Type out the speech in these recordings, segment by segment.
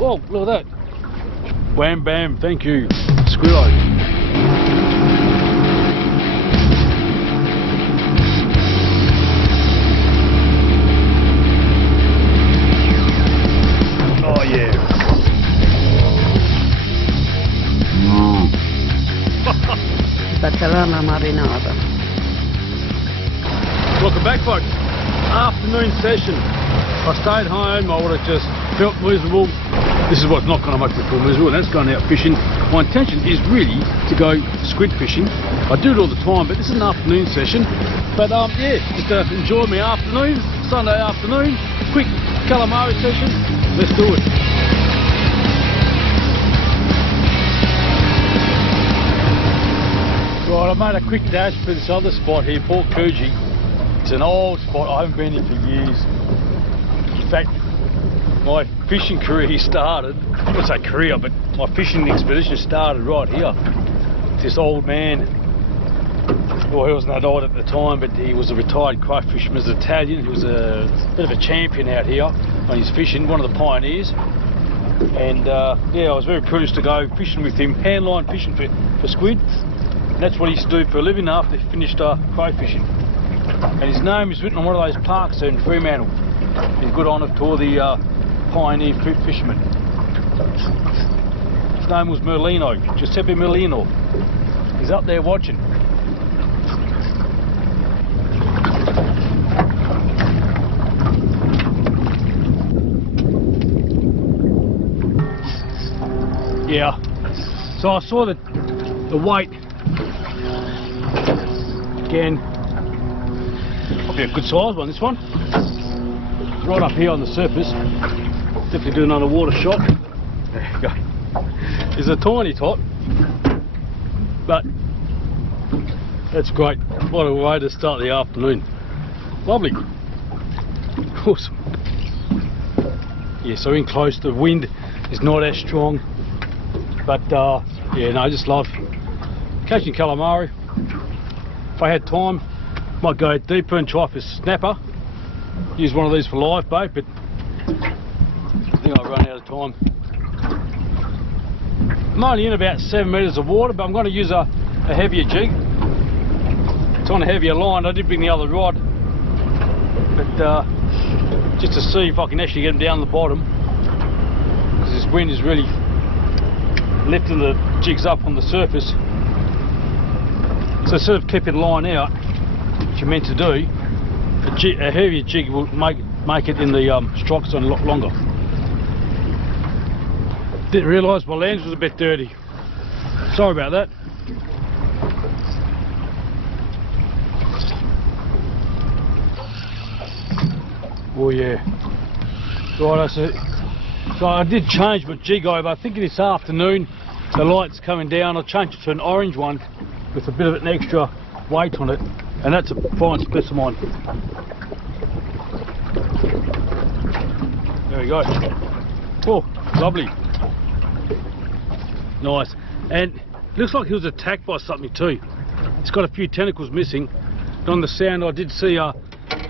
Oh, look at that. Wham bam, thank you, Squid. Oh yeah. Baccala Marinara. Welcome back, folks. Afternoon session. I stayed home, I would have just felt miserable. This is what's not going to make me feel miserable, and that's going out fishing. My intention is really to go squid fishing. I do it all the time, but this is an afternoon session. But yeah, just to enjoy my afternoon, Sunday afternoon, quick calamari session. Let's do it. Right, I made a quick dash for this other spot here, Port Coogee. It's an old spot, I haven't been here for years. In fact, my fishing career started, I wouldn't say career, but my fishing expedition started right here. This old man, well, he wasn't that old at the time, but he was a retired craft fisherman, he was Italian. He was a bit of a champion out here on his fishing, one of the pioneers. And yeah, I was very privileged to go fishing with him, handline fishing for squid. And that's what he used to do for a living after he finished cray fishing. And his name is written on one of those parks there in Fremantle, in good honour to all the pioneer fishermen. His name was Merlino, Giuseppe Merlino. He's up there watching. Yeah, so I saw the weight again. Might be a good size one, this one. Right up here on the surface. Definitely do another water shot. There you go. It's a tiny tot, but that's great. What a way to start the afternoon. Lovely. Awesome. Yeah, so in close, the wind is not as strong, but yeah, no, I just love catching calamari. If I had time, might go deeper and try for snapper. Use one of these for live bait, but I think I've run out of time. I'm only in about 7 metres of water, but I'm going to use a heavier jig. It's on a heavier line. I did bring the other rod, but just to see if I can actually get them down the bottom, because this wind is really lifting the jigs up on the surface. So instead of keeping line out, which you're meant to do, a heavier jig will make it in the strike zone a lot longer. Didn't realise my lens was a bit dirty. Sorry about that. Oh yeah. Right, so I did change my jig over. I think this afternoon the light's coming down. I changed it to an orange one with a bit of an extra weight on it, and that's a fine specimen. There we go. Oh, lovely. Nice. And looks like he was attacked by something too. It's got a few tentacles missing. And on the sound I did see a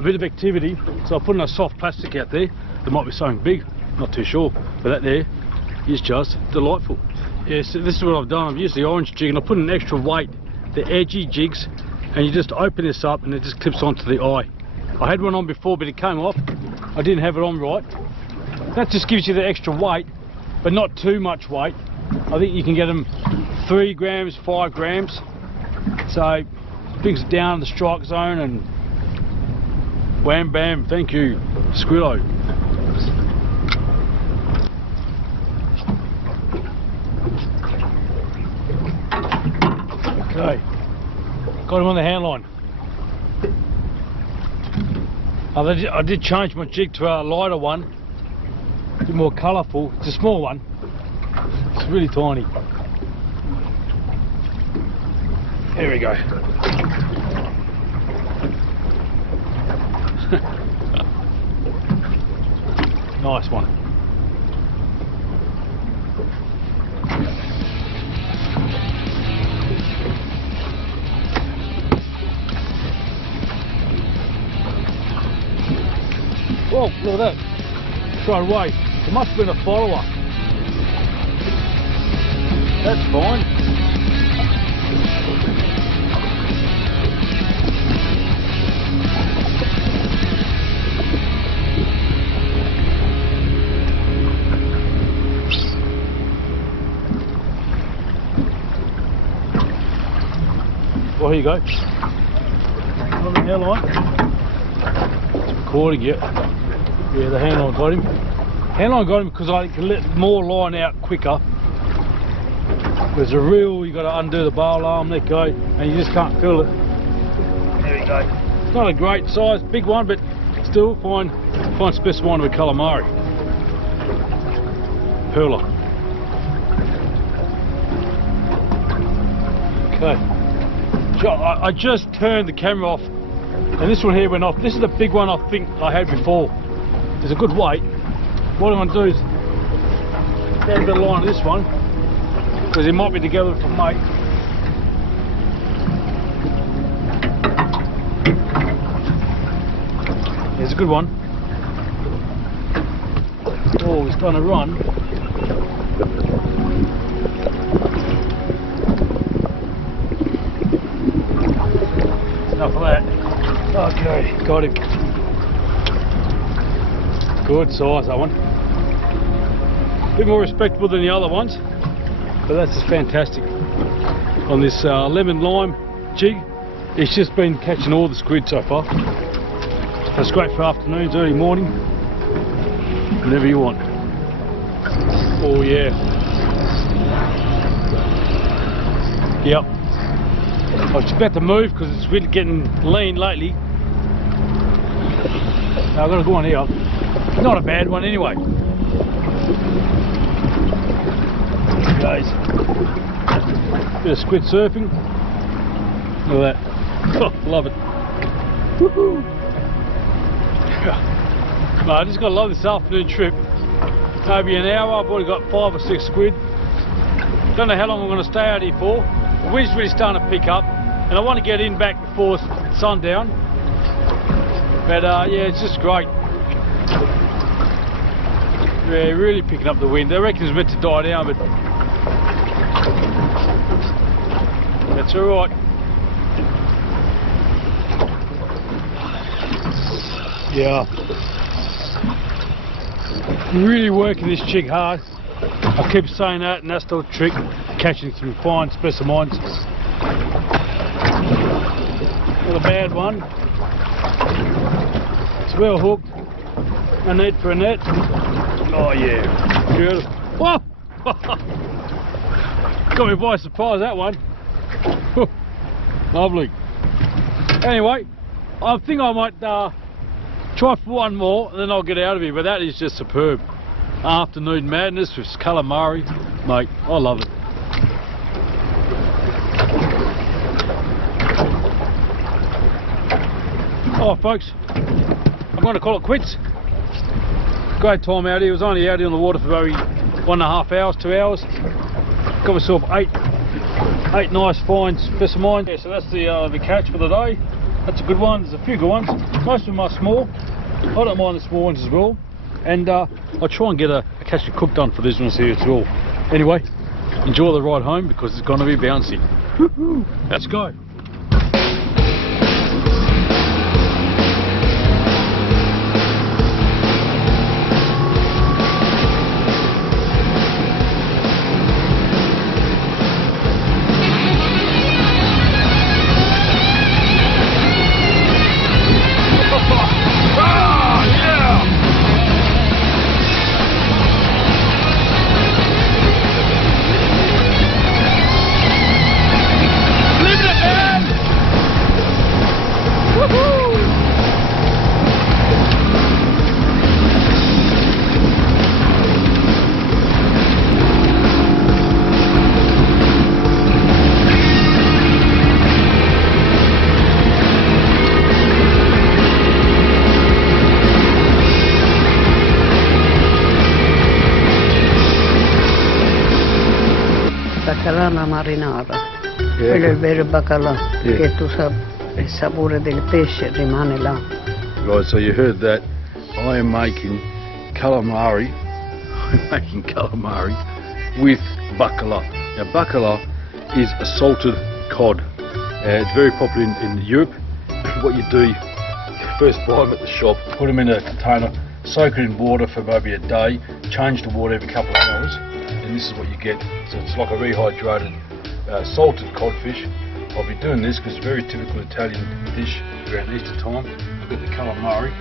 bit of activity, so I put in a soft plastic out there. There might be something big, not too sure, but that there is just delightful. Yeah, so this is what I've done. I've used the orange jig and I put an extra weight, the edgy jigs, and you just open this up and it just clips onto the eye. I had one on before, but it came off. I didn't have it on right. That just gives you the extra weight, but not too much weight. I think you can get them 3 grams, 5 grams. So brings it down the strike zone, and wham bam, thank you, Squillo. Okay, got him on the hand line. I did change my jig to a lighter one, a bit more colourful. It's a small one, it's really tiny. There we go. Nice one. Oh, look at that. Straight away. It must have been a follower. That's fine. Well, here you go. On the hairline. It's recording yet. Yeah, the handline got him. Handline got him because I can let more line out quicker. There's a reel, you got to undo the barrel arm, let go, and you just can't feel it. There you go. It's not a great size, big one, but still fine specimen of a calamari. Perler. Okay. So I just turned the camera off, and this one here went off. This is the big one I think I had before. There's a good weight. What I'm going to do is add a bit of line to this one, because it might be together with a mate. There's a good one. Oh, it's done a run. Enough of that. Okay, got him. Good size, that one. A bit more respectable than the other ones, but that's just fantastic. On this lemon lime jig, it's just been catching all the squid so far. That's great for afternoons, early morning, whenever you want. Oh yeah. Yep. I was about to move because it's really getting lean lately. Now I've got to go on here. Not a bad one anyway. Guys, bit of squid surfing. Look at that. Oh, love it. Woohoo! I just got to love this afternoon trip. Maybe an hour. I've already got 5 or 6 squid. Don't know how long I'm going to stay out here for. The wind's really starting to pick up, and I want to get in back before sundown. But yeah, it's just great. Yeah, really picking up the wind. I reckon it's meant to die down, but that's alright. Yeah. Really working this jig hard. I keep saying that, and that's the trick. Catching some fine specimens. Not a bad one. It's well hooked. A net for a net. Oh yeah, beautiful. Whoa! Got me by surprise, that one. Lovely. Anyway, I think I might try for one more and then I'll get out of here, but that is just superb. Afternoon madness with calamari, mate, I love it. Oh folks, I'm going to call it quits. Great time out here. I was only out here on the water for maybe 1.5 hours, 2 hours. Got myself eight nice fine specimens. Yeah, so that's the catch for the day. That's a good one. There's a few good ones. Most of them are small. I don't mind the small ones as well. And I'll try and get a catch and cook done for these ones here as well. Anyway, enjoy the ride home because it's going to be bouncy. Let's go. Baccala marinara, quello è il vero baccalà, che tu sai, il sapore del pesce rimane là. Right, so you heard that. I am making calamari I'm making calamari with Baccala. Now Baccala is a salted cod. It's very popular in Europe. What you do, you first buy them at the shop, put them in a container, soak it in water for maybe a day, change the water every couple of hours, and this is what you get. So it's like a rehydrated salted codfish. I'll be doing this because it's a very typical Italian dish around Easter time. I've got the calamari.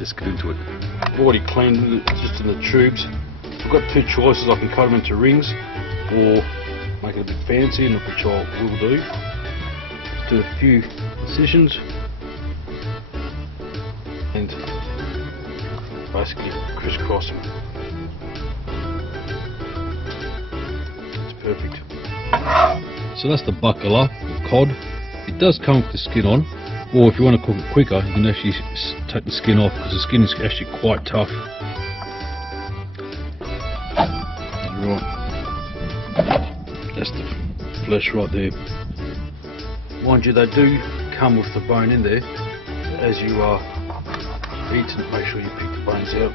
Let's get into it. I've already cleaned it, it's just in the tubes. I've got two choices. I can cut them into rings or make it a bit fancy, and which I will do. Just do a few incisions and basically crisscross them. It's perfect. So that's the Baccala, the cod. It does come with the skin on, or if you want to cook it quicker, you can actually take the skin off because the skin is actually quite tough. Right, that's the flesh right there. Mind you, they do come with the bone in there. As you eat, make sure you pick the bones out.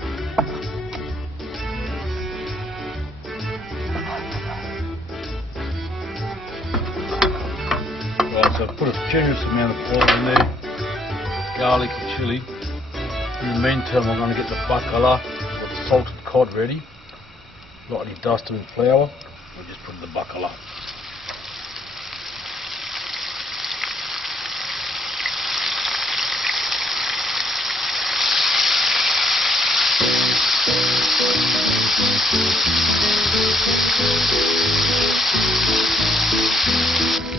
Right, so I've put a generous amount of oil in there, garlic and chilli. In the meantime, I'm going to get the Baccala, or the salted cod, ready. Lightly dusted with flour. We'll just put in the Baccala.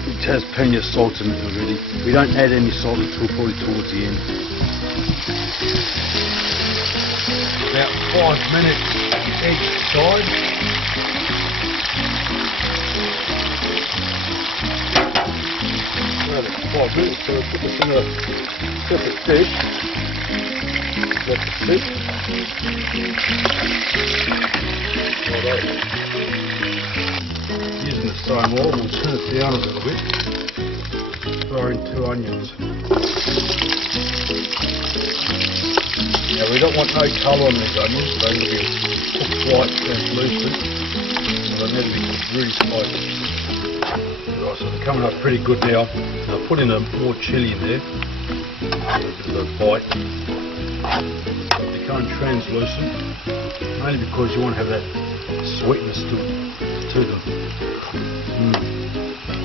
It has plenty of salt in it already. We don't add any salt until probably towards the end. About 5 minutes each side. Well, it's 5 minutes, so we'll put this in a separate dish. That's the fish. Using the same oil, we'll turn it down a little bit. Throw in 2 onions. Now we don't want no colour on these onions, they're going to be cooked light translucent, so they need to be cooked really spicy. Right, so they're coming up pretty good now. I'll put in more chilli in there, a bit of a bite. They're becoming translucent, mainly because you want to have that sweetness to them.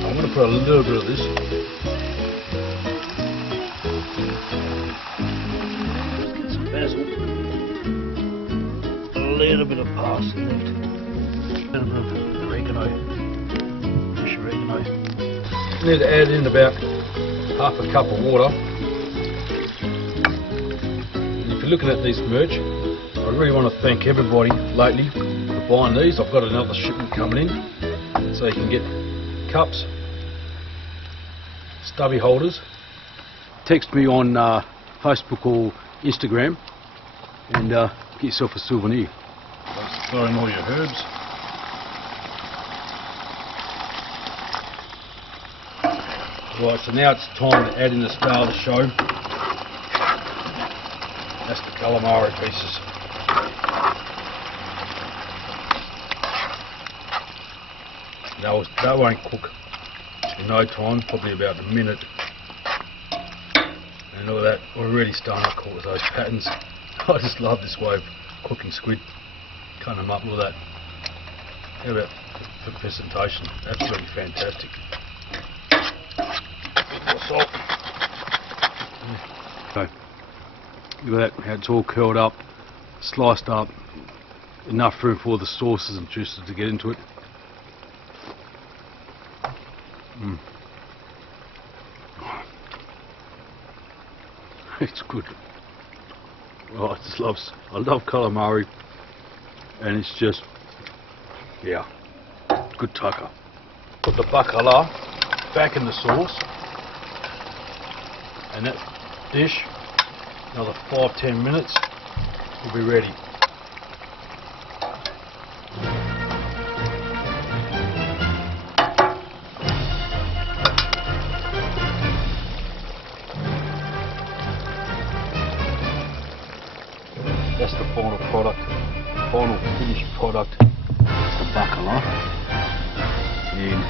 I'm going to put a little bit of this. Basil, a little bit of parsley, a little bit of oregano, fresh oregano. Need to add in about half a cup of water. And if you're looking at these merch, I really want to thank everybody lately for buying these. I've got another shipment coming in, so you can get cups, stubby holders. Text me on Facebook or Instagram and get yourself a souvenir. Just throw in all your herbs. Right, so now it's time to add in the star of the show. That's the calamari pieces. That won't cook in no time, probably about a minute. And all that, we're really starting to cause those patterns. I just love this way of cooking squid, cutting them up with that. How about the presentation? Absolutely fantastic. More salt. Okay, look at that, how it's all curled up, sliced up, enough room for all the sauces and juices to get into it. It's good. Oh, I love calamari, and it's just, yeah, good tucker. Put the Baccala back in the sauce, and that dish, another 5-10 minutes, will be ready. That's the final product, final finished product, the Baccala. And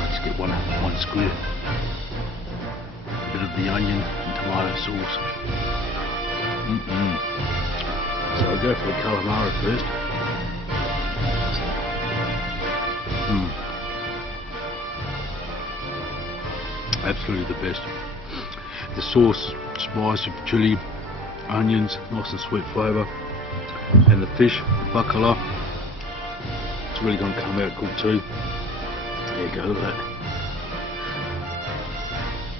let's get one squid. A bit of the onion and tomato sauce. So I'll go for the calamari first. Absolutely the best. The sauce, spicy, chili, onions, nice and sweet flavour, and the fish, the Baccala, it's really going to come out good too. There you go, look at that.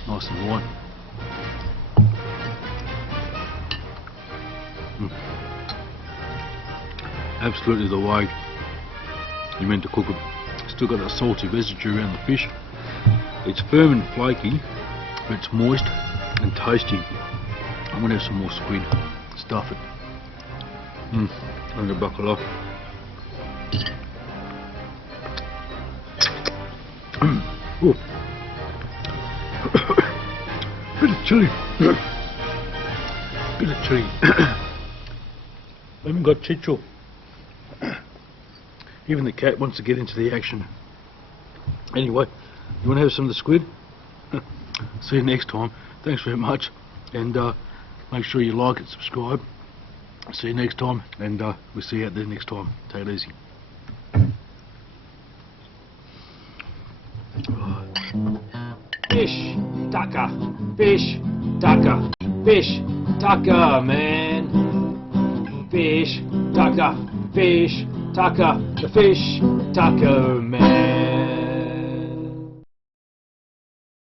Nice and white. Absolutely the way you meant to cook it. Still got that salty residue around the fish. It's firm and flaky, but it's moist and tasty. I'm going to have some more squid. Stuff it. And the Baccala. Ooh. Bit of chili. Bit of chili. I haven't got chicho. Even the cat wants to get into the action. Anyway, you want to have some of the squid? See you next time. Thanks very much, and make sure you like it, subscribe. See you next time, and we'll see you out there next time. Take it easy. Fish tucker, fish tucker, fish tucker, man. Fish tucker, the fish tucker, man.